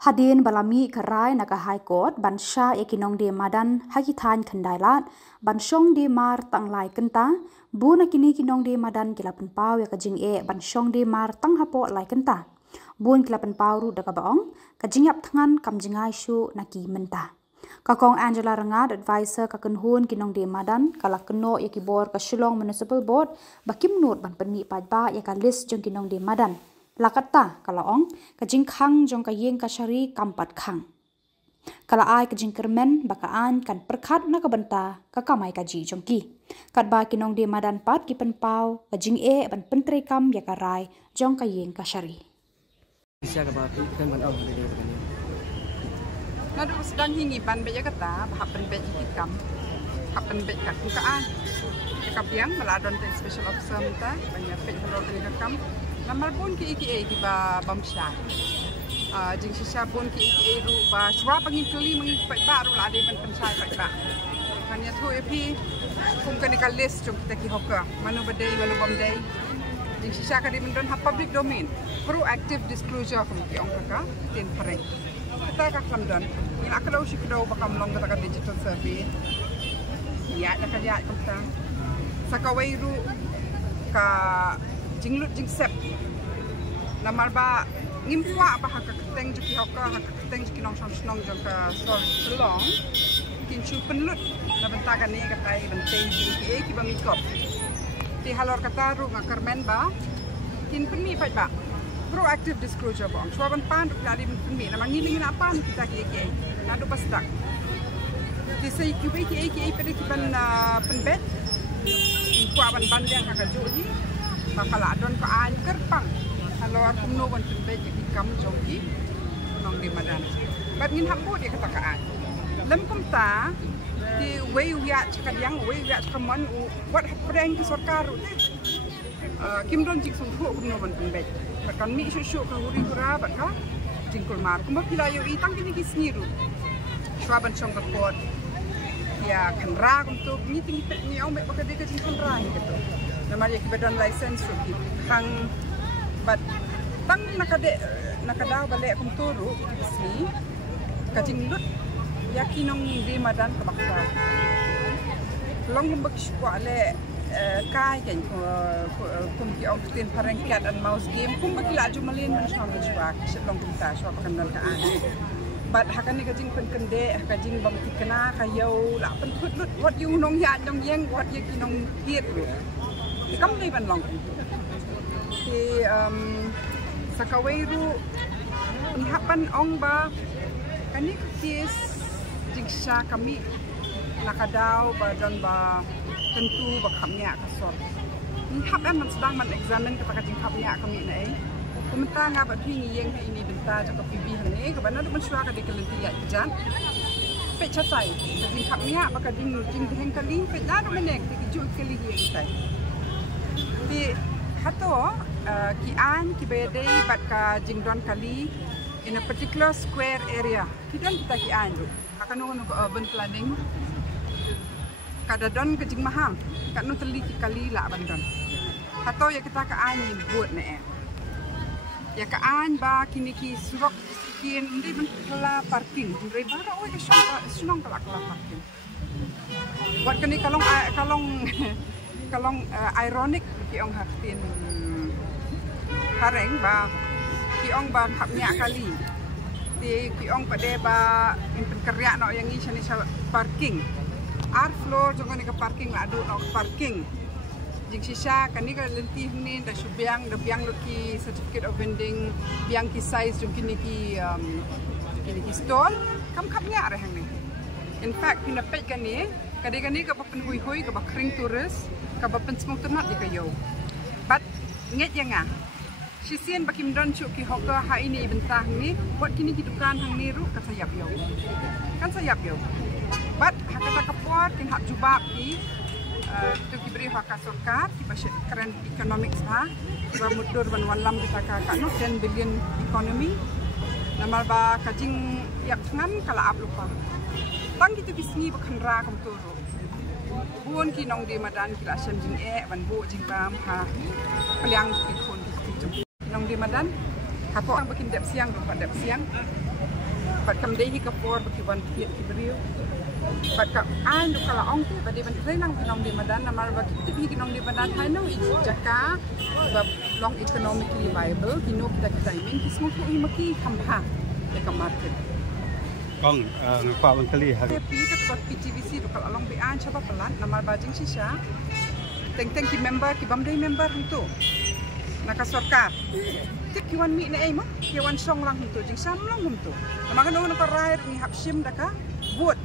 Hadin balami karai naga High Court bansha ekinong de Madan hakithan khandailat banshong de mar tanglai kenta bu nakini kinong de Madan kilapan pau ya kajing banshong de mar tang hapo lai kenta bun kilapan pau ru daga baong kajing yap thangan kamjingai shu naki menta kakong Angela Rangat advisor kakenhun kinong de Madan kalak keno ya Khubor ka Shillong Municipal Board bakim nut ban penmi pajba ya ka list jong kinong de Madan lakata kalaong kajing khang jong ka yeng ka shari kampat khang kala ai kajing kermen bakaan kan perkhat na kabanta ka kamai kaji jong ki kat ba kinong de Madan pat ki pen pau kajing ban pentre kam ya karai jong ka yeng ka shari bisa ka ba kan man au de begini nadu sedang hingi ban be kata hap pen be kam hap pen be kat bukaan ka piang meladon te special officer minta banyak pe ro te kam Namal pun ki ba bamsha. Jing sisa pun ki ru ba shwa pangin tuli mangi pai ba ru la de ban pensai pai ba. Hanya tu epi kum kan ka list jong kita ki hoka. Manu badai manu bamdai. Jing sisa ka di mendon ha public domain. Proactive disclosure kum ki ong ka tin pareng. Kita ka klamdon. Ina akalo shi kdo ba kam long ka digital survey. Ya na ka ya kum ta. Sakawai ru ka jinglut jingsep namal ba ngimpwa ba hakateng juki hoka hakateng juki nong snong jong ka Shillong kin chu penlut na bentakan ni katai benteng ki ba mikop ti halor kata ru ngakarmen ba kin penmi pai ba proactive disclosure ba chwa ban pan dari penmi na mangilingin apa kita ki nadu pasdak ti sei ki pada ki ban penbet kwa ban bandang ka jodi bakala don ko an kerpang halor kumno wan tembe jadi kam jongki nong de Madan bat ngin hapo dia kata kaan lem kumta di way ya chakadiang way ya chakaman wat hapdeng ki sarkar kim don jik sung hu kumno wan tembe bat kan mi shu ka huri hura bat ka jingkul mar kumba pilayo itang kini ki sniru shwaban chong ka pot ya kanra kumto ni tingi ni au me bakade ka jing kanra ni keto namanya kibadan license rugi hang but tang nakadaw balik akong turo sini kajing lut yakinong di Madan kabakta long humbak shwa ale kai kan kum ki og tin pareng cat and mouse game kum bakila jumalin man shong shwa long kum ta shwa pakandan ka an but hakani kajing penkende kajing bang tikena kayo la pen lut what you nong ya jong yeng what ye kinong hit kam ni ban long ti sakawai ru ni hapan ong ba kani kis jigsha kami nakadaw ba don ba tentu ba kamnya kasor ni hapan man sedang man examine kata kajing kamnya kami na kumenta nga ba pingi yeng ini benta ja ka pibi hane ka bana man shwa ka de kelenti ya jan pe chatai kajing kamnya ba kajing jing heng kali pe na do menek ti ju kali yeng tai di hato ki an ki bede bat ka jingdon kali in a particular square area kidan kita ki an do akano no urban planning kada don ke jing maham kanu teli ki kali la bandon hato ya kita ka an ni buat ne ya ka an ba kini ki surok kin ndi ben kala parking ndre bara oi sunong kala parking buat kini kalong ironic ki ong haktin hareng ba ki ong ba khapnya kali ti ki ong pade ba impen kerja no yang ni sani parking art floor jong ni ka parking la adu no parking jing sisa kani ka lenti ni da subyang da biang lo ki certificate of vending biang ki size jong kini ki stall kam khapnya re hang ni in fact pina pet kan ni kadi ka papen hui ka ba kring turis ka ba pen smok tunat di kayo but nget yang sisian bakim don chu ki hoka ha ini bentah ni buat kini ki dukan hang ni ru ka sayap yo kan sayap yo but hakata kapor kin hak jubab ki tu ki beri hak sarkar ki basit current economics ha ba mudur ban walam kita ka no 10 billion economy namal ba kajing yak ngan kala ap lupa tang gitu bisni bakhan ra kam tu ro buon ki nong de Madan ki asam jing ban bu jing bam ha peliang ki khon ki nong de Madan kapok bakin dep siang ro dep siang But kam dei Khubor bagi wan kiat kibriu. But kam an du kala ong te badi ban trailang Nongdie Madan namar bagi tibi Nongdie Madan haino jaka ba long economically viable kino kita imen kismu ku imaki khamha de kam market. Kong ngakwa ban kali ha. Pi ka PTVC du kala long bi an chaba pelan namar bajing shisha. Teng ki member ki bamdai member huntu. Naka sarkar. Tik kiwan mi na ay mo, kiwan song lang huntu, jing Samla huntu. Namakan no naka ride ni hapsim daka wood.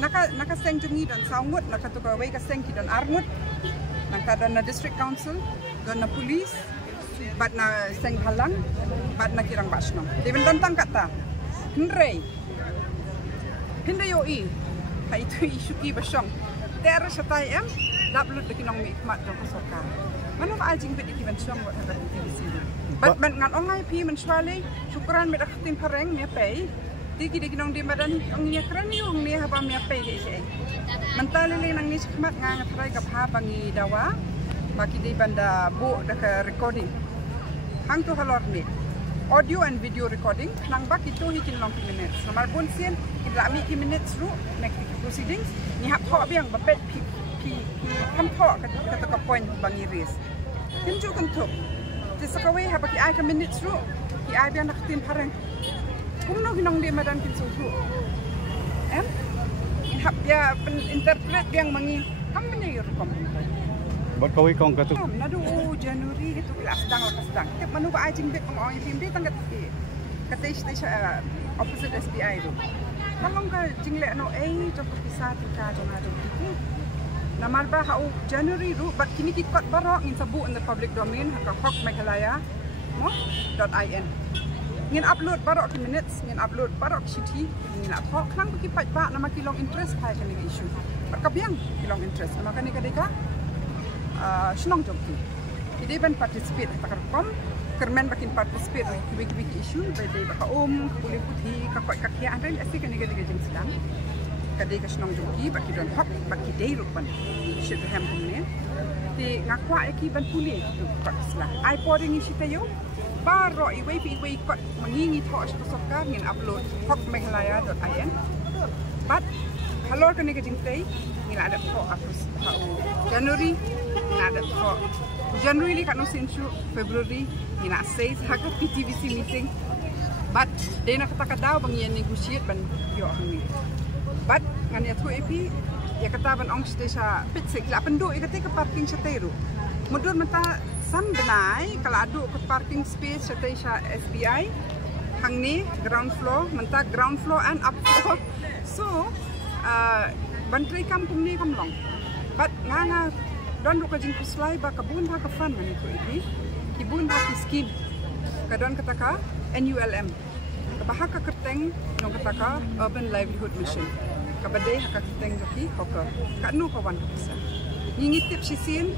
Naka seng jungi dan saungut, naka tuka way ka seng ki dan arngut. Naka dan na district council, dan na police, bat na seng halang, bat na kirang basno. Diben tantang kata. Hindray yoi. Ha itu isu ki basyong. Teres satay dablut de kinong mi ikmat do sarkar. Mana ba ajing bit ikiban syong wat hada TVC. But ngan ongai pi mensuale syukuran mit akhtin pareng me pay. Tiki de Nongdie Madan ang niya krani yung niya haba me pay ke. Mentale le nang ni sikmat nga try ka ha bangi dawa. Maki di banda bu da ka recording. Hang to halor ni. Audio and video recording nang bak itu hikin long minutes. Nomor pun sien kita mi minutes ru next proceedings ni hap ho biang bapet pi kam ho kata ka point bangi ris. Tinju kentuk. Tisakawe ha baki ai ka minutes ru. Ki ai biang nak tim pareng. Kung no Nongdie Madan kin suhu. Hap ya interpret biang mangi kam menyir kom. Buat kawai kong katu. Nadu Januari gitu bila sedang lah sedang. Tiap manu ba ajing bek kong orang tim dia tangkat ke. Kata station opposite SBI tu. Kalau ka jingle no jok pisah tika jona jok itu. Namar ba hau Januari ru but kini ki kot barok in sabu in the public domain ka hok Meghalaya .in. Ngin upload barok ki minutes, ngin upload barok city, ngin upload klang ki pat ba nama ki long interest hai kan issue. Perkabiang ki long interest. Maka ni kadeka Shillong jomki. Jadi ban participate takar kom kermen bakin participate big issue bade baka kulit putih kakoi kakia ada asik kan negara jeng sedang. Kadai ka Shillong jomki baki don hok baki dei rupan. Should ham kumne. Ti ngakwa eki ban puli kot slah. iPod ni sitayo baro iwe kot mengingi thok sarkar ngin upload hok meghalaya.in. But halor kan negara jeng tei ngila ada thok atus Januari ada thok Januari li kat no sensu February ina says haka PTVC meeting but they nak kata daw bang yan negotiate ban yo ni but ngan ya tu epi ya kata ban ong stesa pitsik la pendo ikate ke parking sateru mundur mata sam benai kala adu ke parking space satesha SBI hang ni ground floor menta ground floor and up floor so bantri kampung ni kamlong but nga don ka jing puslai ba kabun ha ka fan man itu ipi kibun ha ki scheme kadon kataka NULM kabaha ka kerteng nong kataka urban livelihood mission kabade ha ka kerteng jaki hoka kanu ka wan ka ngingi tip sisin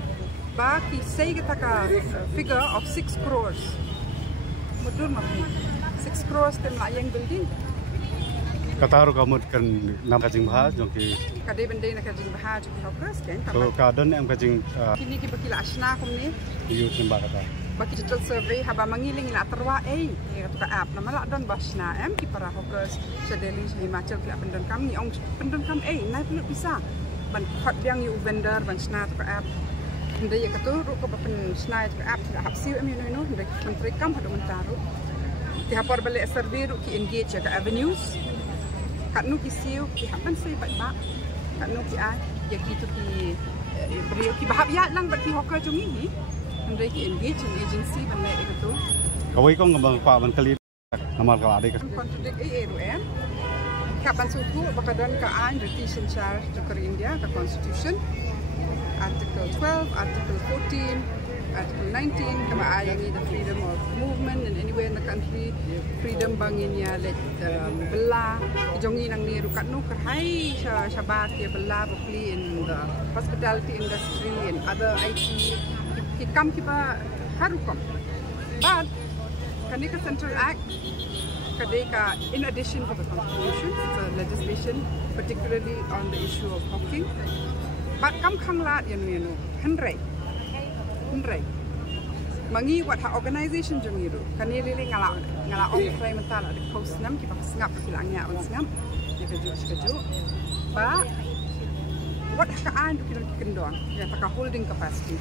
ba ki say kataka figure of 6 crores mudur mapni 6 crores tem layang building Kataru kamu kan nam kajing bahas jongki. Kadai benda nak kajing bahas jongki hokers kan. Kalau kadon yang kajing. Kini kita bakil asna kumni. Iu sembah kata. Baki digital survey haba mangiling la terwa ni kata app nama la don basna ki para hokers sedeli Himachal ki pendon kam ni ong pendon kam nai perlu bisa. Ban hot biang you vendor ban sna to app. Benda ya kata ru ko pen sna to app la hapsiu no benda menteri kam hadu mentaru. Ti hapor balik survey ru ki engage ya ka avenues. Kat nu ki siu ki hapan sei bat ba kat nu ki a ya ki tu ki beri ki bahab ya lang bat ki hoker jungi ni ndai ki engage in agency ban lai itu Kawai kong ngembang pa ban kali namar ka ade ka contradict ru kapan suku bakadon ka an British in charge to India ka constitution article 12 article 14 Article 19 kama ayangi the freedom of movement in anywhere in the country freedom bangin ya let bela jongi nang ni rukat nu kerhai syabat ya bela bukli in the hospitality industry and other IT kikam kiba harukom but kanika central act kadeka in addition to the constitution it's a legislation particularly on the issue of hawking but kam khang lat yan nu handrai mangi what ha organization jong iru kan ni lili ngala ong frame mental ada post nam ki pas ngap bilangnya on ngap ya keju ba what ka an ki kendong ya ta holding capacity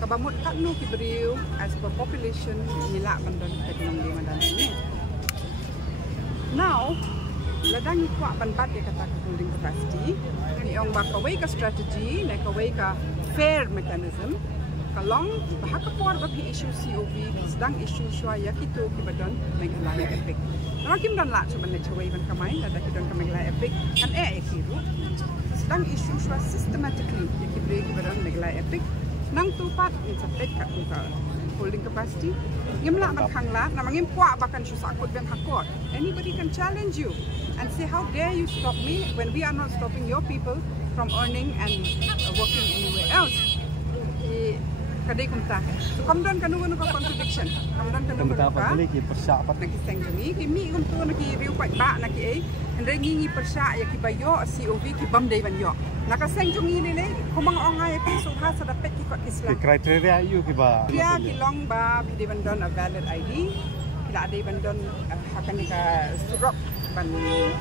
ka bamut kat no ki beriu as per population nila bandon Nongdie Madan ni now ladang ku ban bat dia kata holding capacity ni ong ba kawai ka strategy na kawai ka fair mechanism kalong bahak por ba pi issue COV sedang issue shwa ya kitu ki badon Meghalaya epic na kim don la chuban le chawai ban kamai la da ki don ka Meghalaya epic kan kiru sedang issue shwa systematically ya ki break badon Meghalaya epic nang tupat ni sapet ka holding capacity ngim la ban khang la na mangim kwa bakan shu sakut ben hakot anybody can challenge you and say how dare you stop me when we are not stopping your people from earning and working anywhere else kadai kumta so kamdan kanu ko contradiction kamdan kanu ka lagi persak pat nak seng jumi ki mi kumtu nak riu pat ba nak ai andre ngi persak ya ki bayo COV ki bam dei ban yo nak seng jumi ni le kumang ongai ki so ha sa dapet ki kot islam kriteria you ki ba ya ki long ba di ban don a valid ID ki la dei ban don hakan ni ka surok ban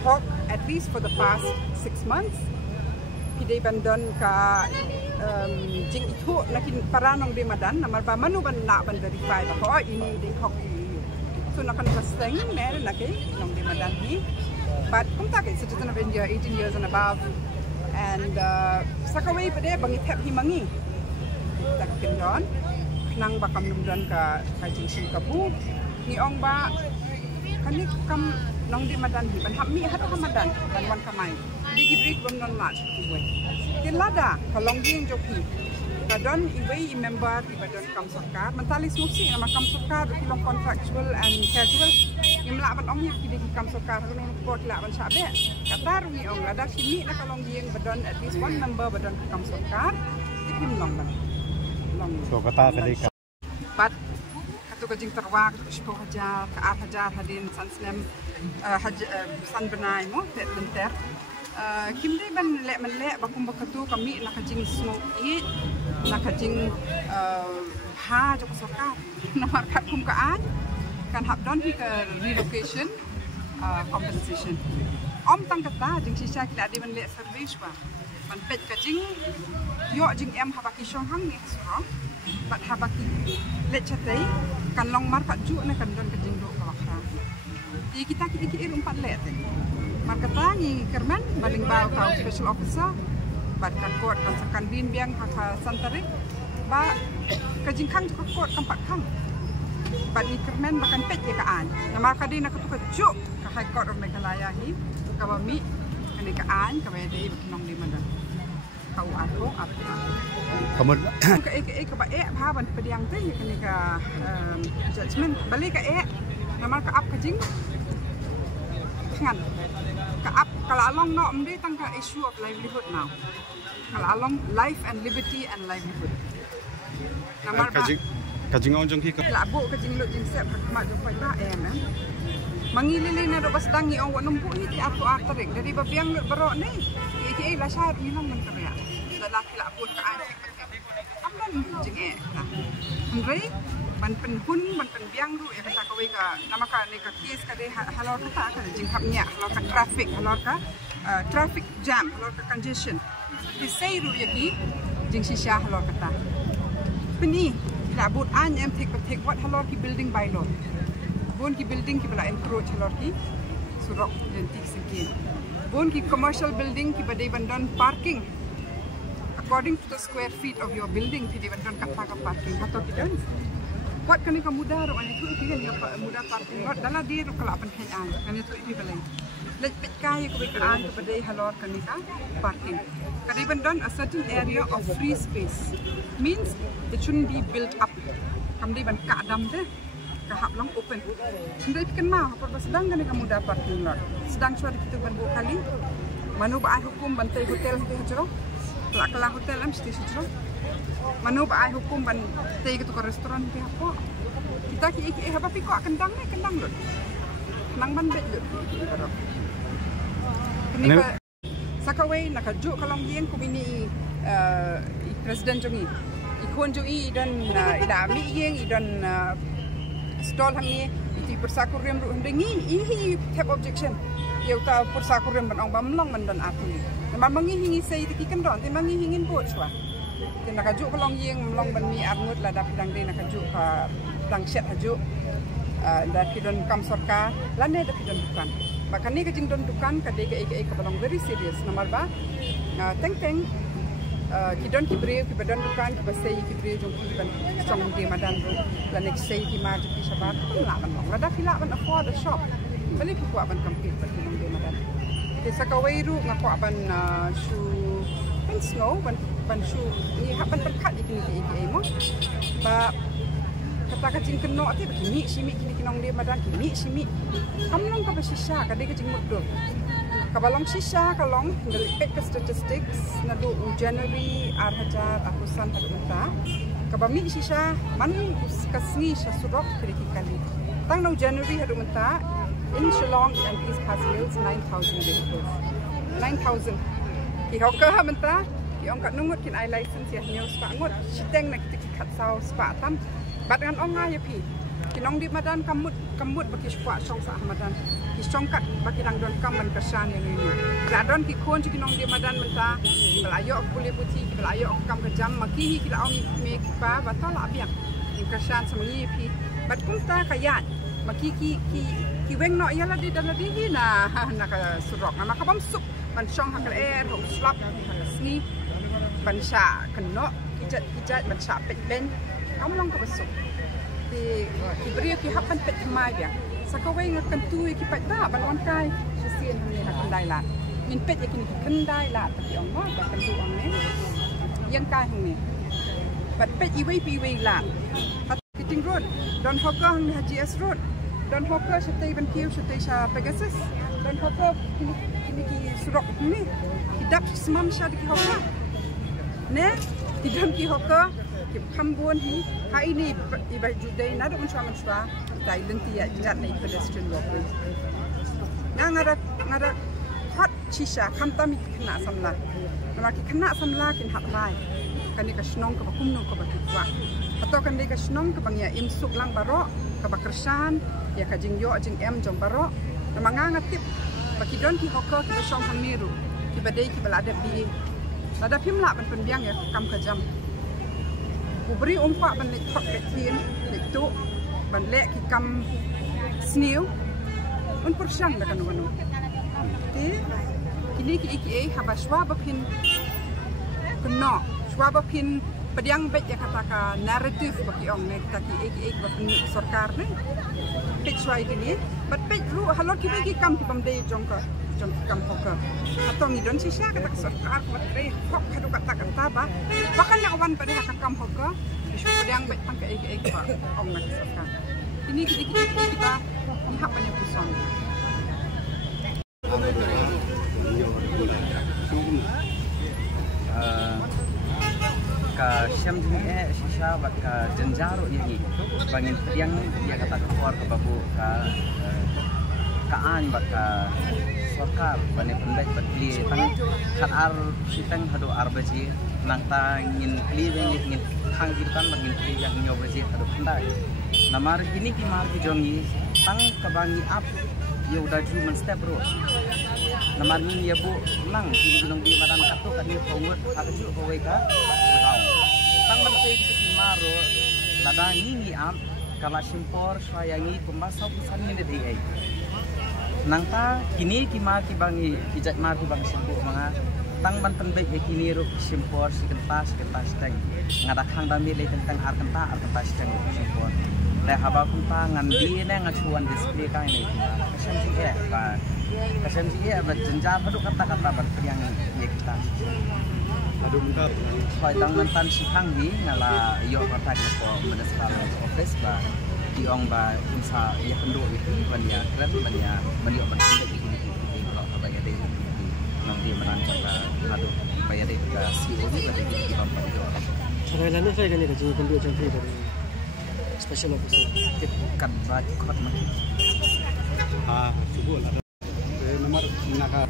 hok at least for the past 6 months ki dei ban don ka jing itu nakin para Nongdie Madan namar ba manu ban na ban verify ba ko ini ding hok so nakan pasteng mer nakai Nongdie Madan ni but kum ta kai citizen of India 18 years and above and sakawai pade bangi thep hi mangi tak kendon nang ba kam numdan ka jing sim kapu ni ong ba kanik kam Nongdie Madan hi ban hammi hat Madan dan wan kamai di gibrik bom non match kuwe tilada kalong ding joki kadon iwei member di badan kam sarkar mentalis muksi nama kam sarkar kilong contractual and casual imla ban ong ki di kam sarkar kuno report la ban sabe kata rungi ong ada sini na kalong ding badan at least one member badan kam sarkar ikim long ban long so kata tadi but katu kajing terwak Khubor hajar hadin sansnem san benai mo benter kim dei ban le bakum bakatu kami nakajing smoke eat nakajing ha jok sarkar namar kat kum kaan kan hab don hi ke relocation compensation om tang kata jing sisa kila di ban le service ba ban pet kajing yo jing em habaki shong hang ni surong bat habaki le chatai kan long mar kat ju na kan don kajing do ka wakra di kita ir umpat le te markata ngi kerman baling bau kau special officer bat kan court kan sakan bin biang haka santarik ba kajing khang ko court kan pat khang bat ni kerman bakan pet ye kaan nama kadi nak tu keju ka high court of Meghalaya hi ka bami kani kaan ka be dei Nongdie Madan kau ato apa kamu ka ba bha ban pediang te ye kani ka judgment balik ka nama ka up kajing ngan kalau along no mesti tangka issue of livelihood now kalau along life and liberty and livelihood namar kajing on jong ki labu kajing lu jing sep mak jong pai ta mangilili na do basdang ni on wanum bu ni ti atu arterik dari babiang lu berok ni ki la syar ni long men kerja lelaki labu ka an amlan jing andre ban penhun ban penbiang ru ya kata kawai ka nama ka ni ka case ka de halor kata ka jing kapnya halor ka traffic jam halor ka congestion di sei ru ya ki jing sisha halor kata peni labut an em thik what halor ki building by law bon ki building ki bala encroach halor ki surok dentik sekin bon ki commercial building ki badai bandon parking according to the square feet of your building ki di bandon kata ka parking atau ki dan buat kani ka mudah ro ani tu kan ya mudah parking lot dala di ro kala pan hen an kani tu di balai let pet kai ko be an to badai halor kani ka parking kadi bandon a certain area of free space means it shouldn't be built up kam di ban ka dam de ka hap long open ndai ken ma apa sedang kani ka mudah parking lot sedang suara kita ban bu kali manu ba hukum bantai hotel tu hajro kala hotel am sti hajro manu ba hukum ban tei ke tukar restoran ke apa kita ki apa pi ko kendang lut nang ban bet lut ni sakawai nakajuk kalong gieng ko bini presiden jongi ikon jo dan ilami yeng idan stall hangi itu persakurim ru hendengi ihi have objection yau ta persakurim ban ong bamlong man dan atu memang mangi hingi sei ti kan don ti mangi hingin bot chwa ti nak aju kolong yeng mlong ban mi arngut la dap dang de nak aju ka dang set aju da kidon kam sorka lane da kidon dukan bahkan ni kajing don dukan ka de ke balong very serious nomor ba teng kidon kibre ki badan dukan ki basei kibre jong ki ban song di madan ro la next say ki ma ki sabat la ban la da fila ban afford the shop balik ki kwa ban compete ban di madan ke sakawai ru ngakwa ban shu ban snow ban shu ni haban perkat iki mo ba kata kajing keno ati begini simi kini nong di madan kini simi kamlong ka basisha ka de kajing muddo kabalong sisa kalong ngelipet ke statistics nadu January 2000 mata kabami sisa man kasni surok kiri kali tang no January hadu mata in Shillong and East Khasinews 9,000 vehicles 9,000 ki hoka mata ki ong kat nungut kin I license ya news pa ngut siteng nak tikat sau spa tam bat ngan ong ya pi kinong di madan kamut baki spa song sa madan kisongkat bagi dang don kam man kesan yang ini radon ki kon ki nong di madan menta belayo boleh putih belayo kam ke jam maki ki la ong me pa batol abiak in kesan semengi pi bat kunta kayat maki ki weng no yala di dalam di na nak surok nama ka bam sup ban song hakal air ho slap sni ban sha keno kijat ban sha pet ben kam long ka besuk ki beri ki hapan pet mai dia sakawai ngakan tu ki pat ba balon kai sien ni ha kendai la min pet yakini kendai la tapi ong mo ba kan tu ong ni yang kai ni pat pet iwei pi wei la hat kiting road don hokah ni HGS road don hokah setai ban kiu setai sa Pegasus don hokah kini ki surok ni hidap semam sha di hokah ne tidam ki hokah ki Khubor hi ha ini ibai judai na do menshwa dai lenti ya jat nei pedestrian walkway ngara hot shisha khamtami kena samla nama ki kena samla kin hat bai kani ka snong ka kumno ka bakwa atau kan ka snong ka bangya imsuk lang baro ka bakersan ya ka jingyo jing em jong baro nama nganga tip baki don ki hokka ki song hamiru ki badai ki balada bi lada pimla ban penbiang ya kam ka jam kubri umpa ban lek thok lek tin lek tu ban lek ki kam snew un persang da kan wanu ti kini ki haba swaba pin kena swaba pin pediang bet ya kata narrative bagi ong nek taki bagi sarkar ne pet swai kini bat pet ru halor ki kam ki pamde jong kam hoka atau ni don sisa kata sarkar matre kok kadu kata ba bahkan nak wan pada kam hoka pediang bet tang ki ba ong nek sarkar ini kita lihat banyak pusat. Ka syam dunia sisa bak ka jenjaro ini bangin yang dia kata keluar ke babu ka an bak ka sarkar bane pendek batli tang kan ar sitang hadu arbaji nang tangin kli ngin khang kirtan bangin kli yang nyobaji hadu pendai namar ini ki mar ki jongi tang kabangi up yo da human step bro namar ni ya bu nang ki gunung di madan katu kan ni pawut aku ju ko weka tang man te ki maro lada ni am kala simpor swayangi pemasau pesan ni de ai nang ta kini ki mar ki bangi kijat mar ki bang simpo manga tang ban penbek kini ro simpor sekentas teng ngada khang dami le tentang ar kenta teng simpor dah haba kunta ngandi ne ngacuan display kai ni kasan ji ba jenjar hadu kata ban yang ye kita Adu minta Hoy tang mantan si Kanggi ngala yo kata ko municipal office ba diong ba insa ya penduk itu ban ya keren ban ya yo ban ini ko abaya de Nongdie meran kata adu abaya de ka CEO ni ba de ki bampa yo Sarai lana saya kan ni penduk jam dari special officer kan ba kot ma Khubor ada nomor naka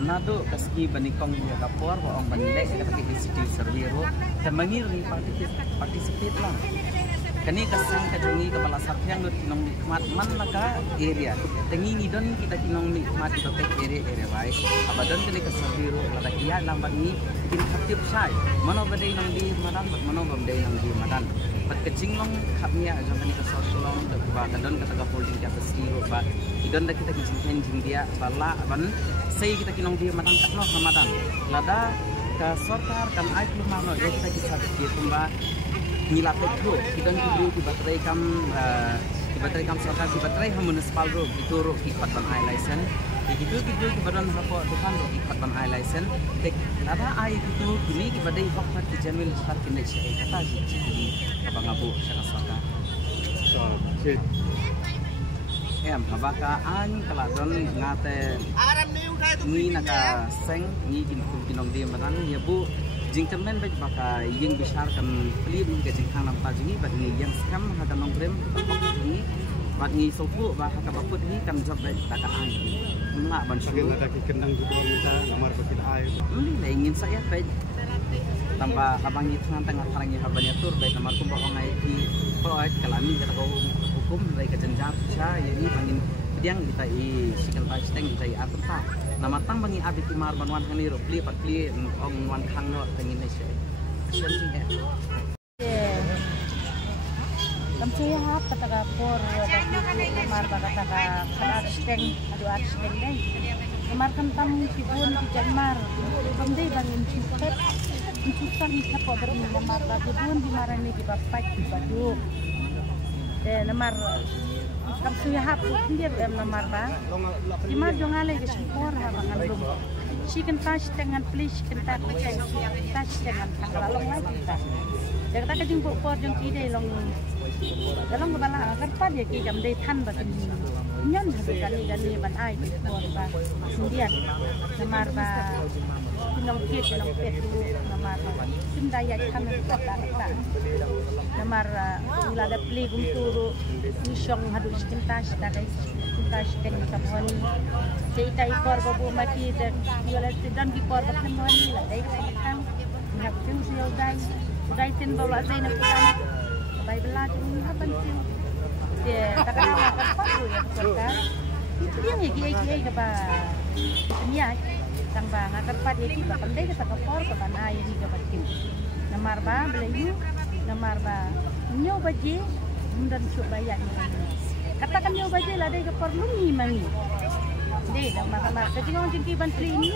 nado kaski banikong dia kapor orang bandek kata institut serviro temangir ni participate lah kani kasang kajongi kepala sakyang lut kinong nikmat man laka area tengi ni don kita kinong nikmat kita tek area baik abadan kani ka serviro lada kia lambat ni kin khatip sai mano badai nong di Madan mano badai nong di Madan pat kecing long khapnya aja kani ka Shillong de ba kadon kata ka holding capacity ro ba idon da kita kicing dia bala ban sei kita kinong di Madan katno Madan lada ka sarkar kan ai plumano ya kita kisah dia tumba nila petro kita ni di baterai kam sarkar di baterai ham municipal ro itu ro ikut ban ai license itu di badan hapo depan ro ikut ban ai license tek lada ai itu kini di badai hok pat jamil sat kini sei kata ji abang abu syaka sarkar em habaka an kala don ngate ni naka seng ni kinong dia Madan ya bu jing temen baik baka yang besar kan pelib ke jing hang nampa jingi bat ni yang skam haka nongkrem ni bat ni sopu ba haka baput ni kan job baik taka an mula ban syukur ada kenang juga minta nomor berpil ai ni ingin saya baik tambah abang itu tengah tarangnya habannya tur baik nomor ku bawa ngai di proyek kalami kata kau hukum dari kejenjang saya jadi bangin yang kita sikan pasteng kita arta nama tang bangi abit timar banwan hani ro pli pat pli ong wan khang no tengin nei se shenting kam saya hap kata por timar ba kata khalat steng adu at steng nei timar kan tam sibun di jamar pamdei bangin chupet chupan sapo berni namar ba sibun di marane di bapak di badu namar kam suya hap dia namar ba timar jongale ke Khubor ha bangan lum chicken touch dengan please kenta touch dengan tanggalong lagi kita jaga ka jing por jong ki dei long dalong bala agar pa dia ki jam dei than ba tin nyan ha gani ban ai por ba sindian namar ba kinong pet namar sindaya than ko ta namar ula da pli gum turu nisong hadu chicken touch da dai touch dengan kamoni cerita ikor babu mati dan violet dan ikor kamoni la dai kan nak film sio dai tin bawa dai nak kan bai bela ni haban tin dia takkan nak apa tu ya kan dia ngi ke ba ni ai tang ba ngakar pa dia ki ba pandai ke takapor ke ban ai ni ke batin namar ba belayu namar ba nyo baje mundan cu bayar ni katakan nyo baje la dai ke perlu ni mangi dei dah makam kecing orang jengki ban tri ni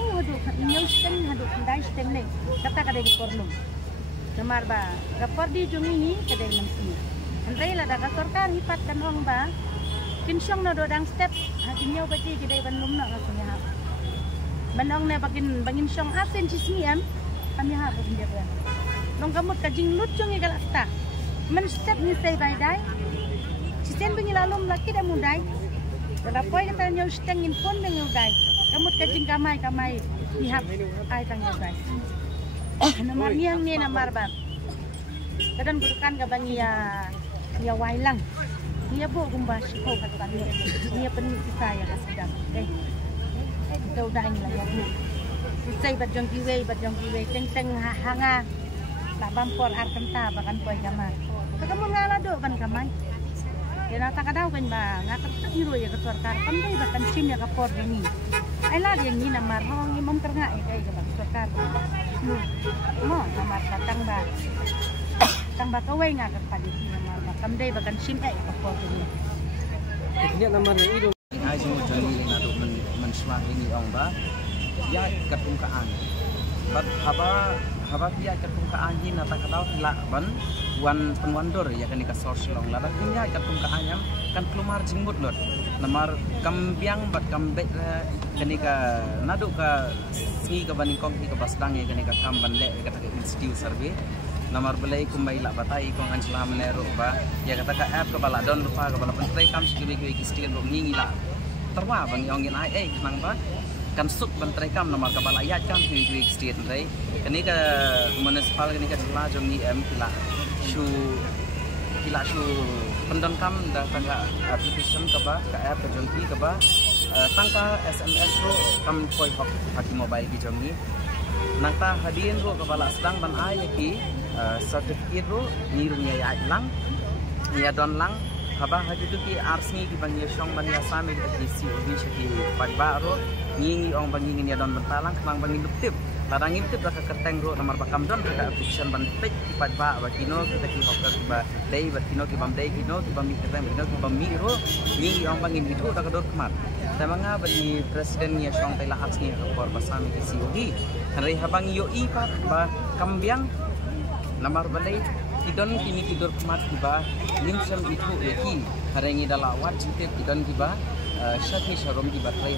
nyo sten hadu dai sten ni kata ka dai perlu namar ba kapor di jung ini kedai nampi andai la da sarkar hipat kan ong ba kinsyong no dodang step hati nyo baje kedai ban lum na kasnya ha banong ne bangin syong asen cismian kami ha bagin dia ban long kamut ka jing lut jung igala ta men step ni sei bai dai cisen bengi lalum laki dah mudai dah poi kata nyo stengin pon bengi udai kamut ka jing kamai pihak ai tang udai namar niang ni namar ba kadang gudukan ka bangi ya wailang dia bu gumba ko kata ni pen saya ka sedang deh kita udah ni lah ya bu sei bat jong kiwe teng hanga la bampor artenta bakan poi kama kamu ngala do ban kamai ya nata kadau ben ba ngakar tiru ya ketuarkar pandai bakan sim ya kapor ni ai la dia ni namar hong ni mom kerga ya kai ka ketuarkar mo namar tang ba kawai ngakar padi namar pandai bakan sim ai kapor ni ini namar ni do ai semua jeli nado mensuah ini ong ba ya ketungkaan bat haba dia ketungkaan hin nata kadau la ban wan penwandor ya kan ka Shillong la bakinya ketungkaan yang kan kelumar jingbut lot namar kambiang bat kambet kenika nadu ka si ka baningkong ki ka basdang ya kenika kamban le kata ka institute survey namar belai kumbai la batai kong ansla menero ba ya kata ka app ka baladon lupa ka bala pentrai kam sikiwi ki stil ro ngingi la terwa bang yongin ai nang ba kan suk pentrai kam namar ka balayat kam ki stil rai kenika municipal kenika jela jong ni kila shu pendon kam da tangga application ka ba ka app ka jong ki ka ba tangka SMS ro kam koi hok haki mobile ki jong ni nangta hadin ro kepala sedang ban ai ki certificate ro ni ru nya ya lang nya don lang haba haju tu ki arsni ki bang ye shong ban ya sami ki si ubi ki padba ro ni ong bang ni don bentalang kang bang luptip ladang itu dah kerteng ro nomor bakam don ada application ban pek ki padba ba kino kita ki hoker ba dei ba kino ki bam dei kino ki bam mi kerteng kino ki bam mi ro ni ong bang ni itu dah kedor kemat tamanga bagi presiden nya shong tai lahat ni Khubor basami ki si ubi hari habang yo i pa ba kambiang nomor balai idon kini tidur kemat tiba nimsam itu lagi hari ini dalam awat cinta idon tiba syakni syarom tiba trai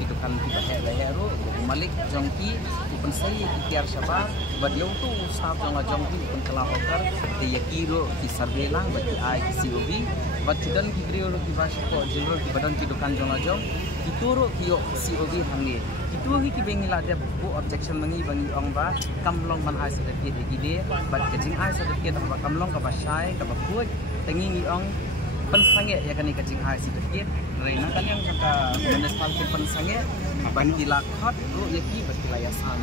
kidukan tiba leheru malik jongki pun saya ikhtiar syabab badiau tu usah jong jongki pun telah okar dia kiro di surveilang bagi ai COV batidan kibrio tiba syako jero tiba dan kidukan jong itu ro kio COV hangni itu hi bengila dia bu objection mangi bangi ong ba kamlong man ai certificate gide bat kecing ai certificate ba kamlong ka basai ka bakuat tengi ni ong pensange ya kani kecing ai certificate reina kan yang kata municipal pensange ban kilakhat ro yaki bat kilayasan